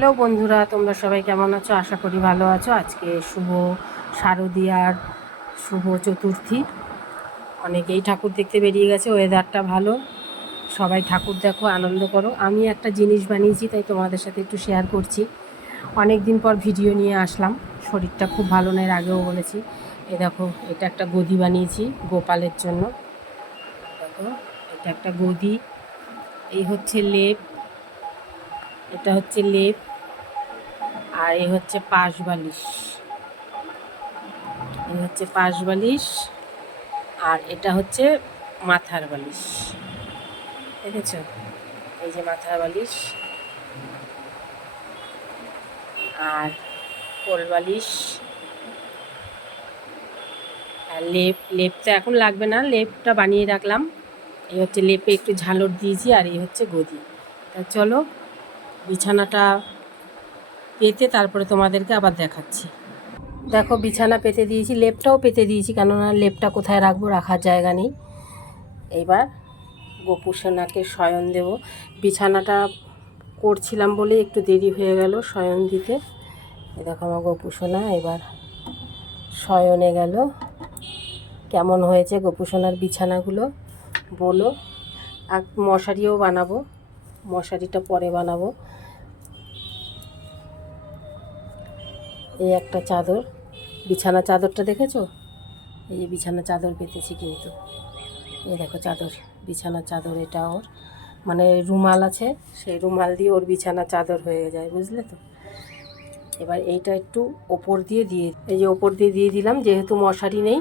Hello বন্ধুরা, তোমরা সবাই কেমন আছো? আশা করি ভালো আছো। আজকে শুভ শারদীয়ার শুভ চতুর্থী। অনেকেই ঠাকুর দেখতে বেরিয়ে গেছে, ওয়েদারটা ভালো, সবাই ঠাকুর দেখো, আনন্দ করো। আমি একটা জিনিস বানিয়েছি, তাই তোমাদের সাথে একটু শেয়ার করছি। অনেক দিন পর ভিডিও নিয়ে আসলাম, শরীরটা খুব ভালো নয়, এর আগেও বলেছি। এই দেখো, এটা একটা গদি বানিয়েছি গোপালের জন্য। দেখো, এটা একটা গদি, এই হচ্ছে লেপ, এটা হচ্ছে লেপ, আর এই হচ্ছে পাশ বালিশ। এই হচ্ছে পাশ বালিশ, আর এটা হচ্ছে মাথার বালিশ। দেখেছ? এই যে মাথার বালিশ, আর কোল বালিশ, আর লেপটা এখন লাগবে না, লেপটা বানিয়ে রাখলাম। এই হচ্ছে লেপে একটু ঝালর দিয়েছি, আর এই হচ্ছে গদি। তা চলো বিছানাটা পেতে তারপরে তোমাদেরকে আবার দেখাচ্ছি। দেখো, বিছানা পেতে দিয়েছি, লেপটাও পেতে দিয়েছি, কেননা লেপটা কোথায় রাখবো, রাখার জায়গা নেই। এইবার গোপু সোনাকে শয়ন দেব। বিছানাটা করছিলাম বলে একটু দেরি হয়ে গেল শয়ন দিতে। দেখো আমার গোপু সোনা এবার শয়নে গেল। কেমন হয়েছে গোপু সোনার বিছানাগুলো বলো। আর মশারিও বানাবো, মশারিটা পরে বানাবো। এই একটা চাদর, বিছানা চাদরটা দেখেছো? এই যে বিছানা চাদর পেতেছি, কিন্তু এই দেখো চাদর, বিছানা চাদর। এটা ওর মানে রুমাল আছে, সেই রুমাল দিয়ে ওর বিছানা চাদর হয়ে যায়, বুঝলে তো? এবার এইটা একটু ওপর দিয়ে এই যে ওপর দিয়ে দিয়ে দিলাম, যেহেতু মশারি নেই।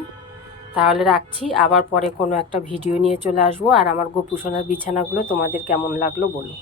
তাহলে রাখছি, আবার পরে কোনো একটা ভিডিও নিয়ে চলে আসবো। আর আমার গোপু সোনার বিছানাগুলো তোমাদের কেমন লাগলো বলো।